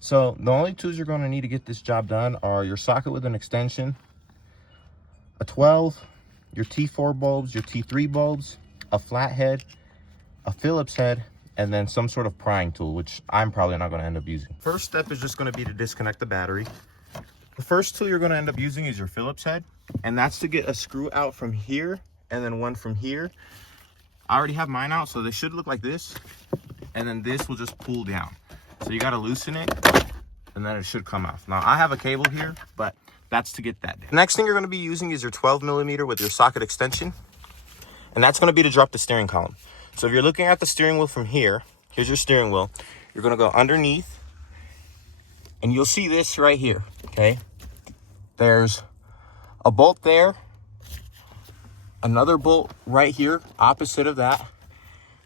So the only tools you're going to need to get this job done are your socket with an extension, a 12, your T4 bulbs, your T3 bulbs, a flathead, a Phillips head, and then some sort of prying tool, which I'm probably not going to end up using. First step is just going to be to disconnect the battery. The first tool you're going to end up using is your Phillips head, and that's to get a screw out from here and then one from here. I already have mine out, so they should look like this, and then this will just pull down. So you got to loosen it, and then it should come off. Now I have a cable here, but that's to get that down. The next thing you're going to be using is your 12mm with your socket extension, and that's going to be to drop the steering column. So if you're looking at the steering wheel from here, here's your steering wheel. You're going to go underneath, and you'll see this right here, okay? There's a bolt there, another bolt right here, opposite of that.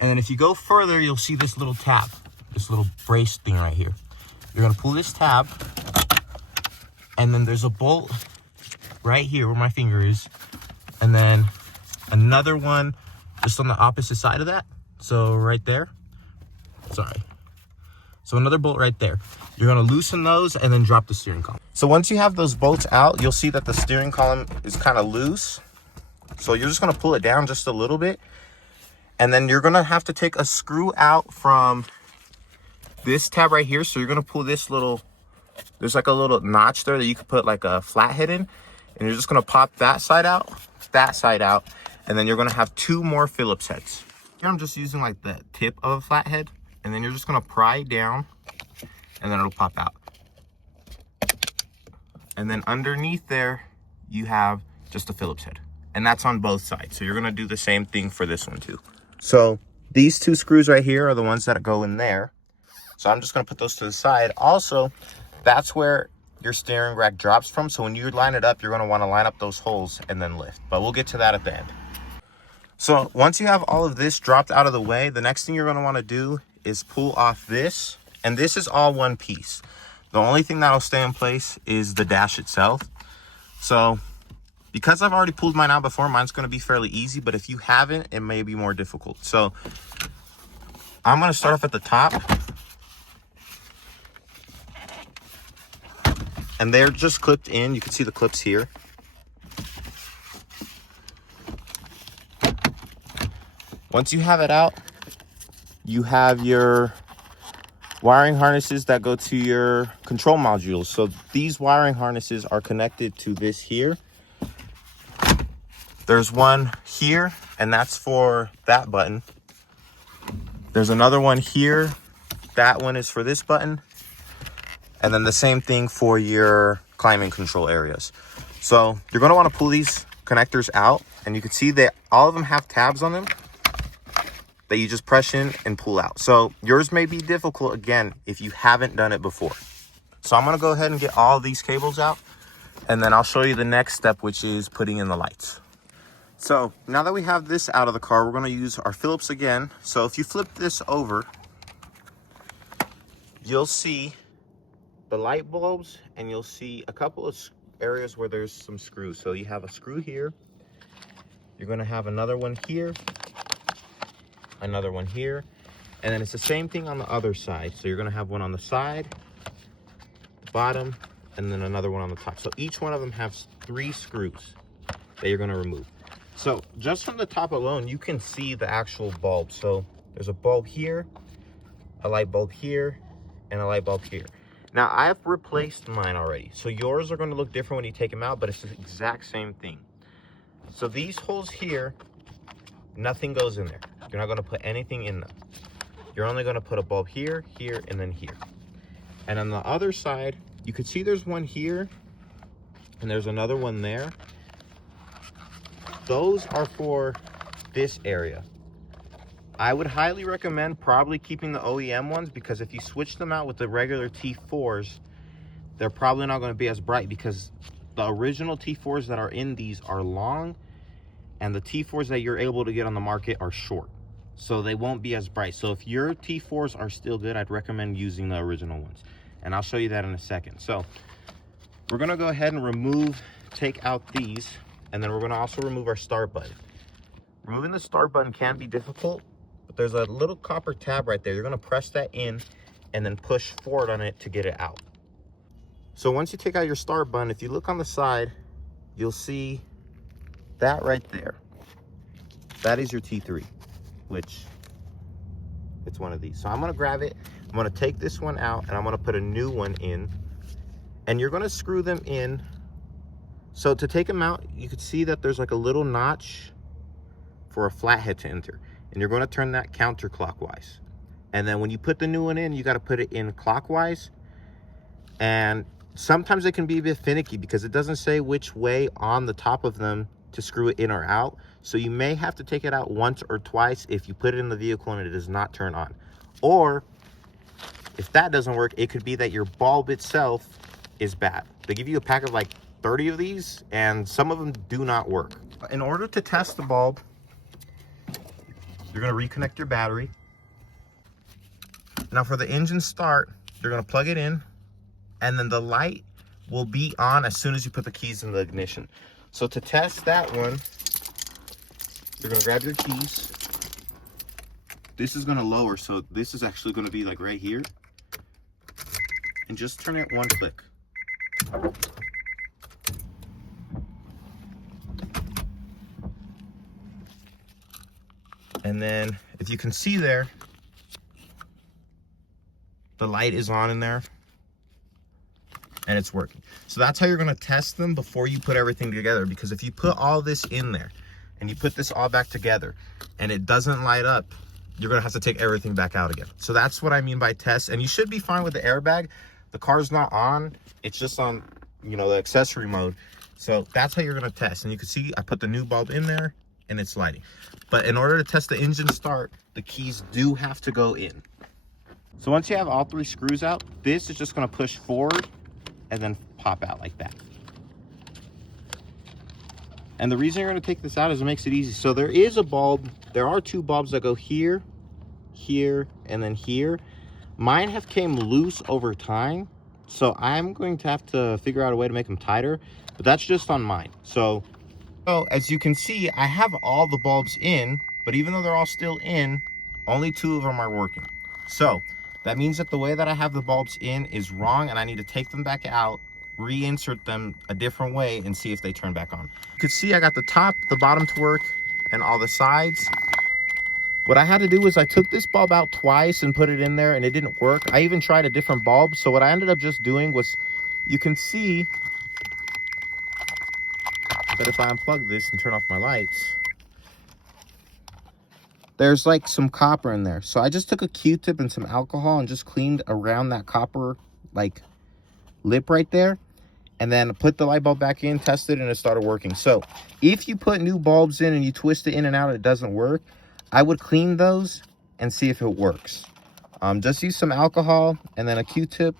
And then if you go further, you'll see this little tab, this little brace thing right here. You're going to pull this tab, and then there's a bolt right here where my finger is, and then another one just on the opposite side of that. So right there, sorry. So another bolt right there. You're going to loosen those and then drop the steering column. So once you have those bolts out, you'll see that the steering column is kind of loose. So you're just going to pull it down just a little bit. And then you're going to have to take a screw out from this tab right here. So you're going to pull this little, there's like a little notch there that you could put like a flathead in. And you're just going to pop that side out, and then you're going to have two more Phillips heads. Here I'm just using like the tip of a flathead, and then you're just going to pry down, and then it'll pop out. And then underneath there, you have just a Phillips head, and that's on both sides. So you're going to do the same thing for this one too. So these two screws right here are the ones that go in there. So I'm just going to put those to the side. Also, that's where your steering rack drops from. So when you line it up, you're going to want to line up those holes and then lift. But we'll get to that at the end. So once you have all of this dropped out of the way, the next thing you're going to want to do is pull off this. And this is all one piece. The only thing that'll stay in place is the dash itself. So because I've already pulled mine out before, mine's going to be fairly easy. But if you haven't, it may be more difficult. So I'm going to start off at the top. And they're just clipped in. You can see the clips here. Once you have it out, you have your wiring harnesses that go to your control modules. So these wiring harnesses are connected to this here. There's one here, and that's for that button. There's another one here. That one is for this button. And then the same thing for your climate control areas. So you're going to want to pull these connectors out, and you can see that all of them have tabs on them that you just press in and pull out. So yours may be difficult, again, if you haven't done it before. So I'm going to go ahead and get all these cables out, and then I'll show you the next step, which is putting in the lights. So now that we have this out of the car, we're going to use our Phillips again. So if you flip this over, you'll see the light bulbs, and you'll see a couple of areas where there's some screws. So you have a screw here, you're going to have another one here, another one here, and then it's the same thing on the other side. So you're going to have one on the side, the bottom, and then another one on the top. So each one of them has 3 screws that you're going to remove. So just from the top alone, you can see the actual bulb. So there's a bulb here, a light bulb here, and a light bulb here. Now I have replaced mine already, so yours are going to look different when you take them out, but it's the exact same thing. So these holes here, nothing goes in there. You're not going to put anything in them. You're only going to put a bulb here, here, and then here. And on the other side, you can see there's one here, and there's another one there. Those are for this area. I would highly recommend probably keeping the OEM ones, because if you switch them out with the regular T4s, they're probably not going to be as bright, because the original T4s that are in these are long, and the T4s that you're able to get on the market are short. So they won't be as bright. So if your T4s are still good, I'd recommend using the original ones. And I'll show you that in a second. So we're going to go ahead and take out these, and then we're going to also remove our start button. Removing the start button can be difficult, but there's a little copper tab right there. You're going to press that in, and then push forward on it to get it out. So once you take out your start button, if you look on the side, you'll see that right there. That is your T3, which it's one of these. So I'm gonna grab it, I'm gonna take this one out, and I'm gonna put a new one in, and you're gonna screw them in. So to take them out, you can see that there's like a little notch for a flathead to enter, and you're gonna turn that counterclockwise. And then when you put the new one in, you gotta put it in clockwise. And sometimes it can be a bit finicky because it doesn't say which way on the top of them to screw it in or out. So you may have to take it out once or twice if you put it in the vehicle and it does not turn on. Or if that doesn't work, it could be that your bulb itself is bad. They give you a pack of like 30 of these, and some of them do not work. In order to test the bulb, you're gonna reconnect your battery. Now for the engine start, you're gonna plug it in, and then the light will be on as soon as you put the keys in the ignition. So to test that one, you're gonna grab your keys. This is gonna lower, so this is actually gonna be like right here. And just turn it one click. And then if you can see there, the light is on in there and it's working. So that's how you're gonna test them before you put everything together, because if you put all this in there and you put this all back together and it doesn't light up, you're gonna have to take everything back out again. So that's what I mean by test. And you should be fine with the airbag. The car's not on, it's just on, you know, the accessory mode. So that's how you're gonna test. And you can see I put the new bulb in there and it's lighting. But in order to test the engine start, the keys do have to go in. So once you have all 3 screws out, this is just gonna push forward and then pop out like that. And the reason you're gonna take this out is it makes it easy. So there is a bulb, there are 2 bulbs that go here, here, and then here. Mine have came loose over time, so I'm going to have to figure out a way to make them tighter, but that's just on mine. So as you can see, I have all the bulbs in, but even though they're all still in, only 2 of them are working. So that means that the way that I have the bulbs in is wrong, and I need to take them back out, reinsert them a different way, and see if they turn back on. You can see I got the top, the bottom to work, and all the sides. What I had to do was I took this bulb out twice and put it in there, and it didn't work. I even tried a different bulb. So what I ended up just doing was, you can see that if I unplug this and turn off my lights, there's like some copper in there. So I just took a Q-tip and some alcohol and just cleaned around that copper like lip right there, and then put the light bulb back in, tested, and it started working. So if you put new bulbs in and you twist it in and out and it doesn't work, I would clean those and see if it works. Just use some alcohol and then a Q-tip.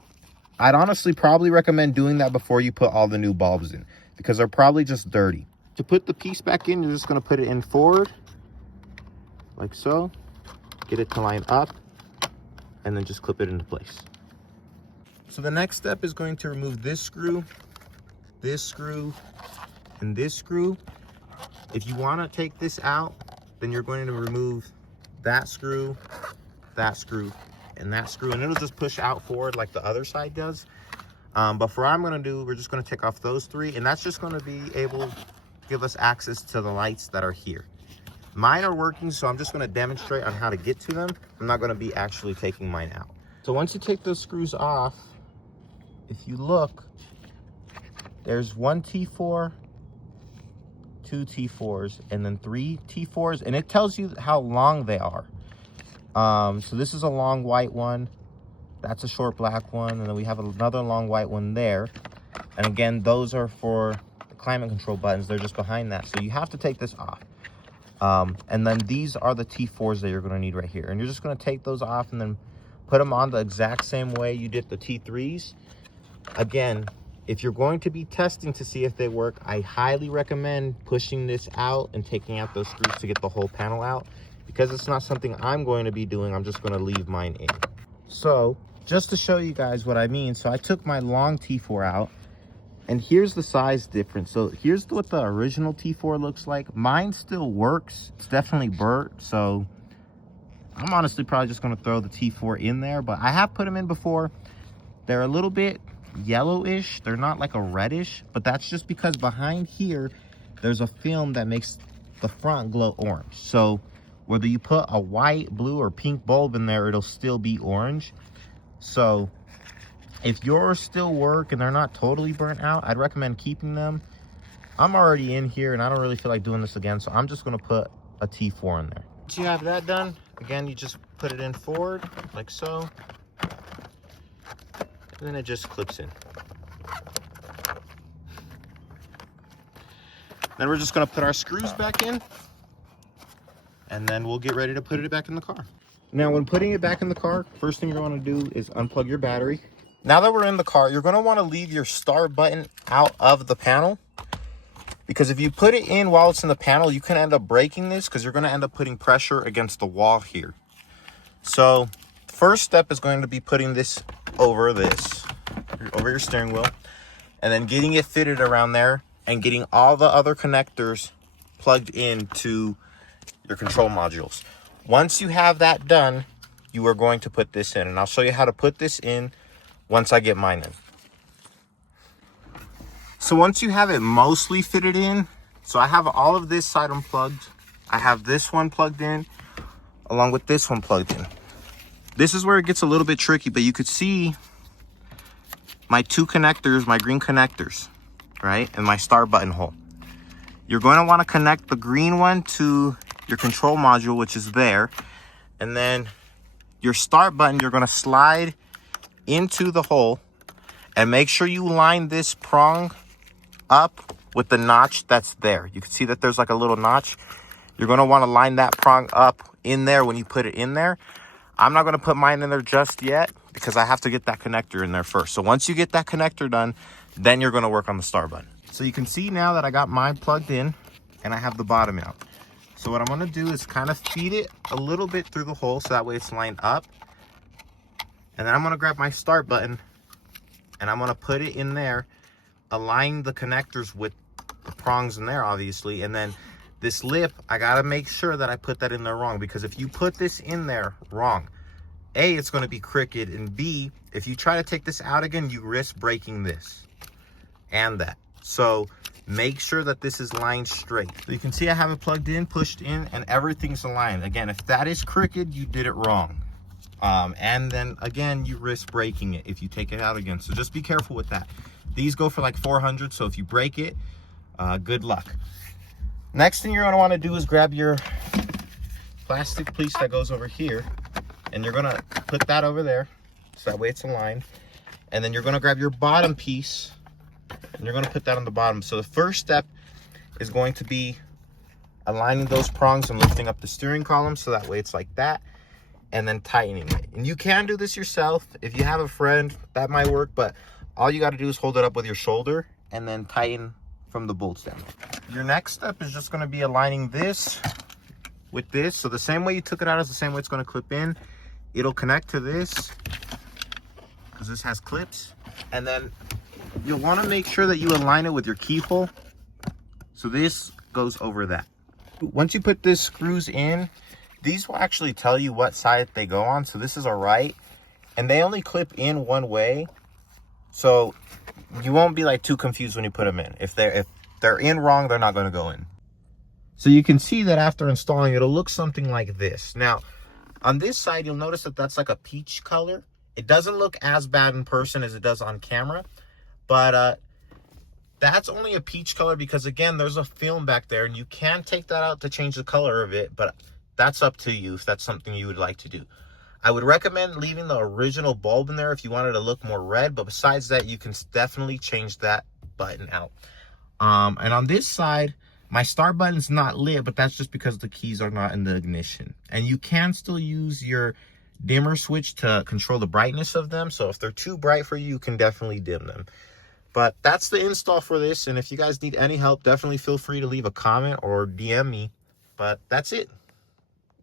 I'd honestly probably recommend doing that before you put all the new bulbs in, because they're probably just dirty. To put the piece back in, you're just gonna put it in forward, like so. Get it to line up, and then just clip it into place. So the next step is going to remove this screw, and this screw. If you wanna take this out, then you're going to remove that screw, and that screw, and it'll just push out forward like the other side does. But for what I'm gonna do, we're just gonna take off those 3, and that's just gonna be able to give us access to the lights that are here. Mine are working, so I'm just gonna demonstrate on how to get to them. I'm not gonna be actually taking mine out. So once you take those screws off, if you look, there's 1 T4, 2 T4s, and then 3 T4s, and it tells you how long they are. So this is a long white one, that's a short black one, and then we have another long white one there. And again, those are for the climate control buttons. They're just behind that, so you have to take this off. And then these are the T4s that you're going to need right here, and you're just going to take those off and then put them on the exact same way you did the T3s. Again, if you're going to be testing to see if they work, I highly recommend pushing this out and taking out those screws to get the whole panel out. Because it's not something I'm going to be doing, I'm just going to leave mine in. So just to show you guys what I mean, so I took my long T4 out, and here's the size difference. So here's what the original T4 looks like. Mine still works. It's definitely burnt, so I'm honestly probably just going to throw the T4 in there, but I have put them in before. They're a little bit yellowish. They're not like a reddish, but that's just because behind here, there's a film that makes the front glow orange. So whether you put a white, blue, or pink bulb in there, it'll still be orange. So if yours still work and they're not totally burnt out, I'd recommend keeping them. I'm already in here and I don't really feel like doing this again, so I'm just gonna put a T4 in there. Once you have that done, again, you just put it in forward, like so. And then it just clips in. Then we're just gonna put our screws back in, and then we'll get ready to put it back in the car. Now, when putting it back in the car, first thing you're gonna do is unplug your battery. Now that we're in the car, you're gonna wanna leave your start button out of the panel, because if you put it in while it's in the panel, you can end up breaking this because you're gonna end up putting pressure against the wall here. So, first step is going to be putting this over your steering wheel, and then getting it fitted around there and getting all the other connectors plugged into your control modules. Once you have that done, you are going to put this in, and I'll show you how to put this in once I get mine in. So once you have it mostly fitted in, so I have all of this side unplugged, I have this one plugged in along with this one plugged in. This is where it gets a little bit tricky, but you could see my two connectors, my green connectors, right? And my start button hole. You're going to want to connect the green one to your control module, which is there. And then your start button, you're going to slide into the hole and make sure you line this prong up with the notch that's there. You can see that there's like a little notch. You're going to want to line that prong up in there when you put it in there. I'm not going to put mine in there just yet because I have to get that connector in there first. So once you get that connector done, then you're going to work on the start button. So you can see now that I got mine plugged in and I have the bottom out. So what I'm going to do is kind of feed it a little bit through the hole so that way it's lined up. And then I'm going to grab my start button and I'm going to put it in there, align the connectors with the prongs in there, obviously. And then this lip, I got to make sure that I put that in there wrong, because if you put this in there wrong, A, it's going to be crooked, and B, if you try to take this out again, you risk breaking this and that. So make sure that this is lined straight. So you can see I have it plugged in, pushed in, and everything's aligned. Again, if that is crooked, you did it wrong. And then again, you risk breaking it if you take it out again. So just be careful with that. These go for like 400, so if you break it, good luck. Next thing you're going to want to do is grab your plastic piece that goes over here, and you're going to put that over there so that way it's aligned. And then you're going to grab your bottom piece and you're going to put that on the bottom. So the first step is going to be aligning those prongs and lifting up the steering column so that way it's like that, and then tightening it. And you can do this yourself. If you have a friend, that might work, but all you got to do is hold it up with your shoulder and then tighten from the bolts down. Your next step is just going to be aligning this with this. So the same way you took it out is the same way it's going to clip in. It'll connect to this because this has clips. And then you'll want to make sure that you align it with your keyhole. So this goes over that. Once you put these screws in, these will actually tell you what side they go on. So this is a right, and they only clip in one way. So you won't be like too confused when you put them in. If they're in wrong, they're not going to go in. So you can see that after installing, it'll look something like this. Now, on this side, you'll notice that that's like a peach color. It doesn't look as bad in person as it does on camera, but that's only a peach color because, again, there's a film back there, and you can take that out to change the color of it, but that's up to you if that's something you would like to do. I would recommend leaving the original bulb in there if you wanted to look more red, but besides that, you can definitely change that button out. And on this side, my start button's not lit, but that's just because the keys are not in the ignition. And you can still use your dimmer switch to control the brightness of them. So if they're too bright for you, you can definitely dim them. But that's the install for this. And if you guys need any help, definitely feel free to leave a comment or DM me. But that's it.